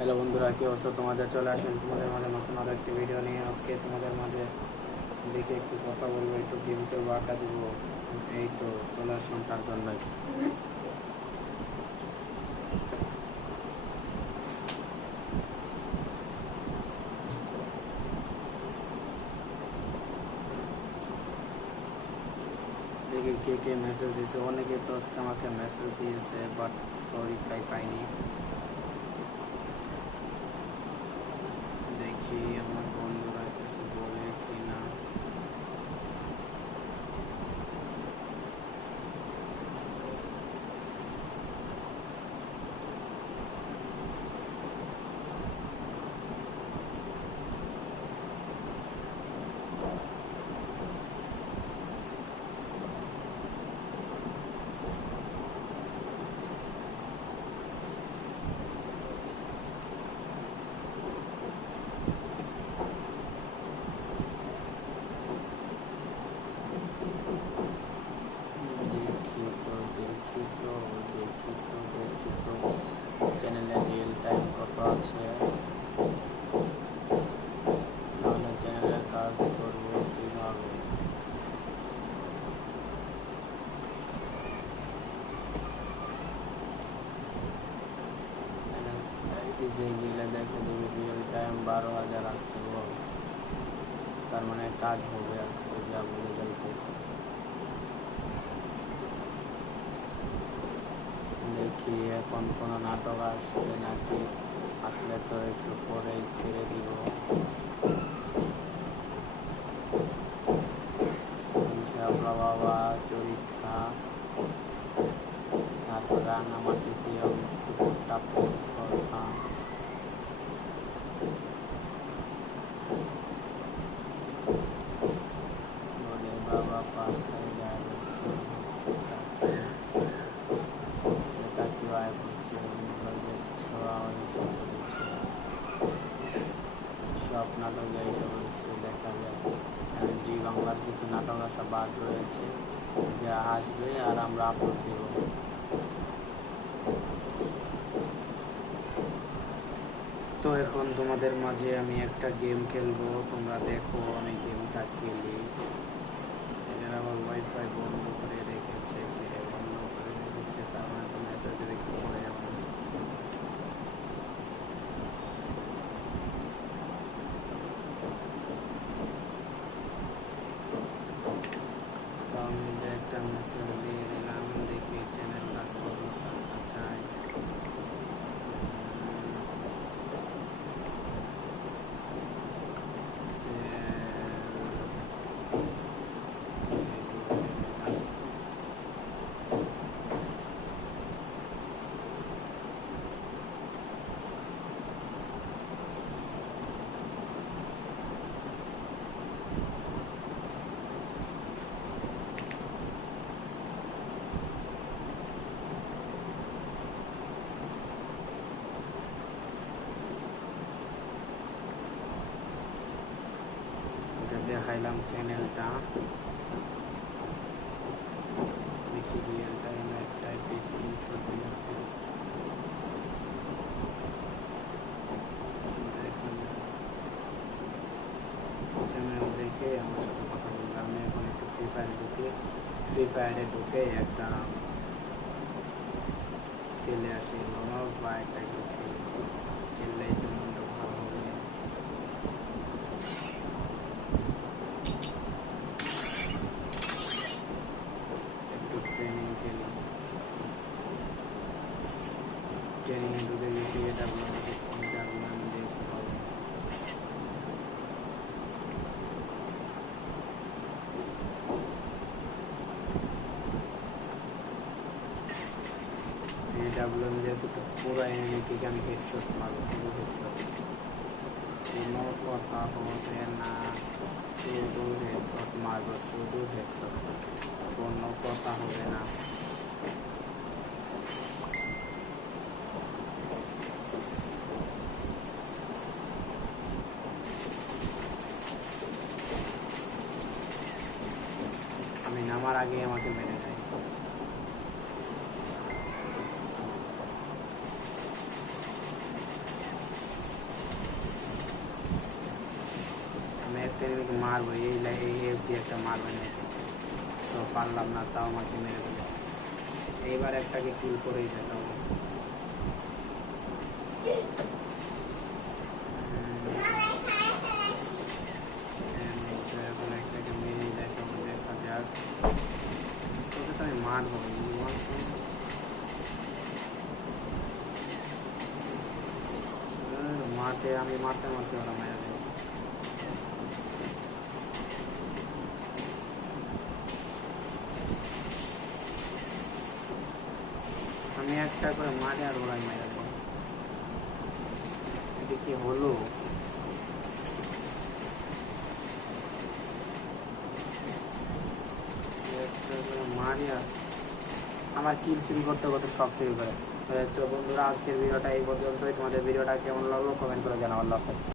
হ্যালো বন্ধুরা, কী অবস্থা তোমাদের? চলে আসলেন তোমাদের মাঝে নতুন আরও একটি ভিডিও নিয়ে। আজকে তোমাদের মাঝে দেখে একটু কথা বলবো, একটু গেম খেলবো, আড্ডা দিব। এই তো চলে আসলাম তার জন্যই। দেখি কে কে মেসেজ দিয়েছে। অনেকে তো আজকে আমাকে মেসেজ দিয়েছে, বাট রিপ্লাই পাইনি। দেখি আমার বন্ধুরা কিছু বলে কি না। দেখি তো চ্যানেলে রিয়েল টাইম কত আছে, নাহলে চ্যানেলে কাজ করবো কিভাবে? যে গেলে দেখে দেবে রিয়েল টাইম 12,000 আছে। তার মানে কাজ হবে আজকে, যা বলে যাইতেছে। দেখি এখন কোনো নাটক আসছে নাকি, আসলে তো একটু পরেই ছেড়ে দিব। শ্যাবলা বাবা, চরিক্ষা, তারপর রাঙামাটিতে টাপুর কথা। বলে বাবা পাখায় গায়ে বসছে, সেটা কি আয় বলছে, ছোঁয়া এসে পড়েছে। সব নাটক এসে পড়েছে, দেখা যায়। জি বাংলার কিছু নাটক আসা বাদ রয়েছে, যা আসবে আর আমরা আপলোড দেব। তো এখন তোমাদের মাঝে আমি একটা গেম খেলবো, তোমরা দেখো আমি গেমটা খেলি। এদের আবার ওয়াইফাই বন্ধ করে রেখেছে, তার মানে তো মেসেজ দেবে একটু পরে। আমার তো আমি একটা মেসেজ দিয়ে দিলাম, দেখি চ্যানেলটা কত টাকা চাই। দেখাইলাম চ্যানেলটা, দেখি রিয়েল টাইম একটা স্ক্রিনশট দিয়ে চ্যানেল দেখে আমার সাথে কথা বলবে। আমি এখন একটু ফ্রি ফায়ারে ঢুকে একটা খেলে আসি, বা একটা খেললেই তো মনটা ভালো হবে। একটু ট্রেনিংয়ে ঢুকে গেছি। এটা আমি দেখতে পাবো। AWM দিয়েছে তো পুরো এনিমিকে আমি হেডশট মারবো, শুধু হেডশট, কোনো কথা হবে না। শুধু হেডশট মারবো, শুধু হেডশট, কোনো কথা হবে না। আমি নামার আগে আমাকে মেরে নেয়। একটা এনিমিকে মারবো, এই দিয়ে একটা মারবো এনিমিকে। তো পারলাম না, তাও আমাকে মেরে দিল। এইবার একটাকে কিল করেই দেখাবো। এখন একটাকে মেরেই দেখাবো, দেখা যাক। তোকে তো আমি মারবো, আমি মারতে মারতে ওরা মেরে দেবো। আমি একটা করে মারি আর ওরাই মেরে দেবো। এটা কি হলো? একটা করে মারি আর আমার কিল চুরি করতে করতে সব চুরি করে। তো বন্ধুরা, আজকের ভিডিওটা এই পর্যন্তই। তোমাদের ভিডিওটা কেমন লাগলো কমেন্ট করে জানাও। আল্লাহ হাফেজ।